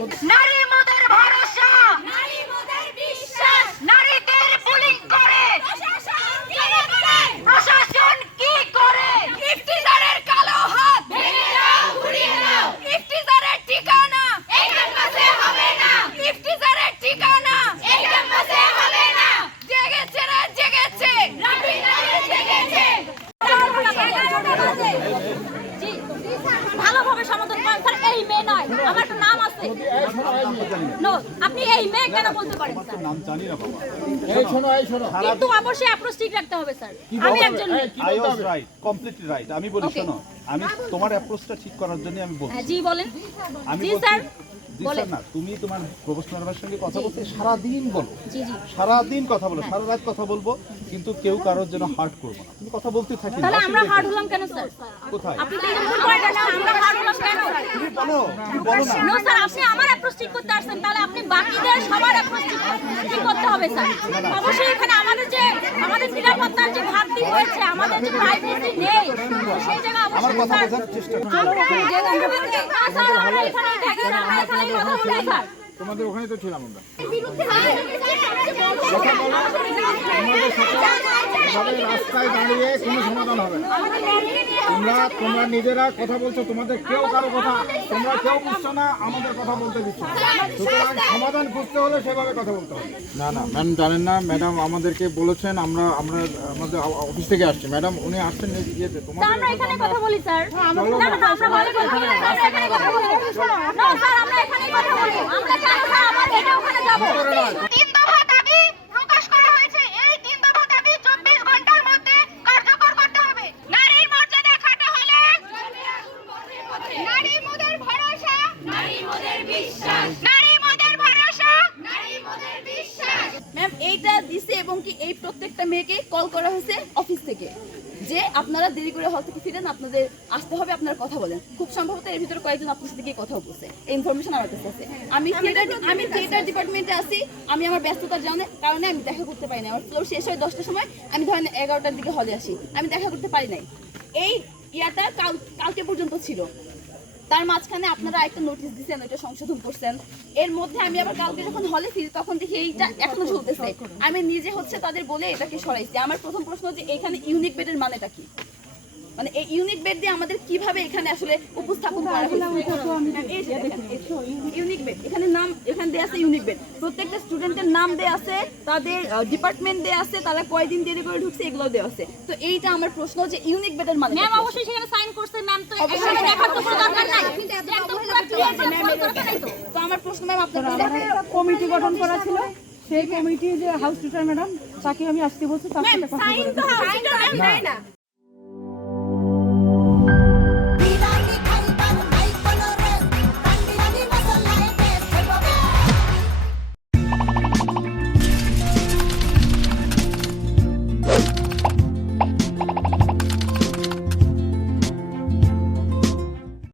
নারী মোদের ভরসা, নারী মোদের বিশ্বাস, নারীদের পুলিং করে প্রশাসন কি করে? ইফতিজারের কালো হাত ভেঙে দাও, ঘুরিয়ে দাও। ইফতিজারের ঠিকানা এই ক্যাম্পাসে হবে না, ইফতিজারের ঠিকানা এই ক্যাম্পাসে হবে না। জেগেছে রে জেগেছে, রাবি নারী জেগেছে। ভালোভাবে সমাধান করেন স্যার। এই মেয়ে নয়, আমার একটা নাম আছে। নো, আপনি এই মেয়ে কেন বলতে পারেন স্যার? নাম জানি না বাবা। কিন্তু অবশ্যই অ্যাপ্রোচ ঠিক রাখতে হবে স্যার। আমি একজন মেয়ে। I was right, completely right. আমি বলি শোনো, আমি তোমার অ্যাপ্রোচটা ঠিক করার জন্য আমি বলছি। জি বলেন। আমি জি বলছি স্যার। জি স্যার না, তুমি তোমার প্রফেসরের সঙ্গে কথা বলতে সারা দিন বলো, জি জি। সারা দিন কথা বলো, সারা রাত কথা বলবো, কিন্তু কেউ কারোর জন্য হার্ট করবো না। তুমি কথা বলতে থাকি। তাহলে আমরা হার্ড হলাম কেন স্যার? কোথায়? আপনি তো এটা ভুল করে আসছেন। আমরা হার্ড হলাম কেন? তুমি বলো, তুমি বলো না। নো স্যার, আপনি আমার অ্যাপ্রোচ ঠিক করতে আসছেন, তাহলে আপনি বাকিদের সবার অ্যাপ্রোচ ঠিক করতে হবে স্যার। অবশ্যই এখানে আমাদের নিরাপত্তার যে ঘাটতি রয়েছে, আমাদের যে প্রাইভেসি নেই, সেই জায়গা আমার অবশ্যই কথা স্যার। বোঝার চেষ্টা করো। আমরা এখানেই দেখেন, আমরা এখানেই কথা বলছি স্যার। তোমাদের ওখানে তো ছিলাম আমরা। এভাবে রাস্তায় দাঁড়িয়ে কোনো সমাধান হবে না। তোমরা নিজেরা কথা বলছো, তোমাদের কেউ কারো কথা তোমরা কেউ বুঝছো না, আমাদের কথা বলতে দিচ্ছ না। সুতরাং সমাধান খুঁজতে হলে সেভাবে কথা বলতে হবে। না না ম্যাম জানেন না, ম্যাডাম আমাদেরকে বলেছেন, আমরা আমাদের অফিস থেকে আসছি। ম্যাডাম উনি আসছেন ইয়েতে তা আমরা এখানে কথা বলি স্যার। না না, আমরা বলি আমরা এখানে কথা বলি। না স্যার, আমরা এখানে কথা বলি। আমরা কেন স্যার আবার এটা ওখানে যাব? তিন দফা দাবি প্রকাশ করা হয়েছে। এই তিন দফা দাবি 24 ঘন্টার মধ্যে কার্যকর করতে হবে। নারীর মর্যাদা খাটো হলে নারী মোদের ভরসা, নারী মোদের বিশ্বাস, নারী মোদের ভরসা, নারী মোদের বিশ্বাস। ম্যাম এইটা দিছে এবং কি এই প্রত্যেকটা মেয়েকে কল করা হয়েছে অফিস থেকে যে আপনারা দেরি করে হল থেকে ফিরেন, আপনাদের আসতে হবে, আপনারা কথা বলেন। খুব সম্ভবত এর ভিতরে কয়েকজন আপনার সাথে গিয়ে কথা বলছে, এই ইনফরমেশন আমার কাছে আছে। আমি থিয়েটার ডিপার্টমেন্টে আছি, আমি আমার ব্যস্ততার কারণে আমি দেখা করতে পারি না। আমার ফ্লোর শেষ হয় 10টার সময়, আমি ধরেন 11টার দিকে হলে আসি, আমি দেখা করতে পারি নাই। এই ইয়াটা কালকে পর্যন্ত ছিল। তার মাঝখানে আপনারা একটা নোটিশ দিচ্ছেন, ওইটা সংশোধন করছেন। এর মধ্যে আমি আবার কালকে যখন হলে ফিরি তখন দেখি এইটা এখনো চলতেছে। আমি নিজে তাদের বলে এটাকে সরাইছি। আমার প্রথম প্রশ্ন যে এখানে ইউনিক বেডের মানেটা কি? মানে এই ইউনিক বেড দিয়ে আমাদের কিভাবে এখানে আসলে উপস্থাপন করা হয়েছে? ইউনিক বেড এখানে নাম এখানে দেয়া আছে, ইউনিক বেড প্রত্যেকটা স্টুডেন্টের নাম দেয়া আছে, তাদের ডিপার্টমেন্ট দেয়া আছে, তারা কয়দিন দেরি করে ঢুকছে এগুলো দেয়া আছে। তো এইটা আমার প্রশ্ন যে ইউনিক বেডের মানে ম্যাম অবশ্যই সেখানে সাইন করছে ম্যাম, তো এখানে দেখার তো কোনো দরকার নাই। একদম পুরো ক্লিয়ার যে ম্যাম দরকার নাই তো। তো আমার প্রশ্ন ম্যাম আপনার কাছে কমিটি গঠন করা ছিল, সেই কমিটি যে হাউস টিচার ম্যাডাম তাকে আমি আসতে বলছি, তার সাথে কথা সাইন তো হাউস টিচার ম্যাম দেয় না।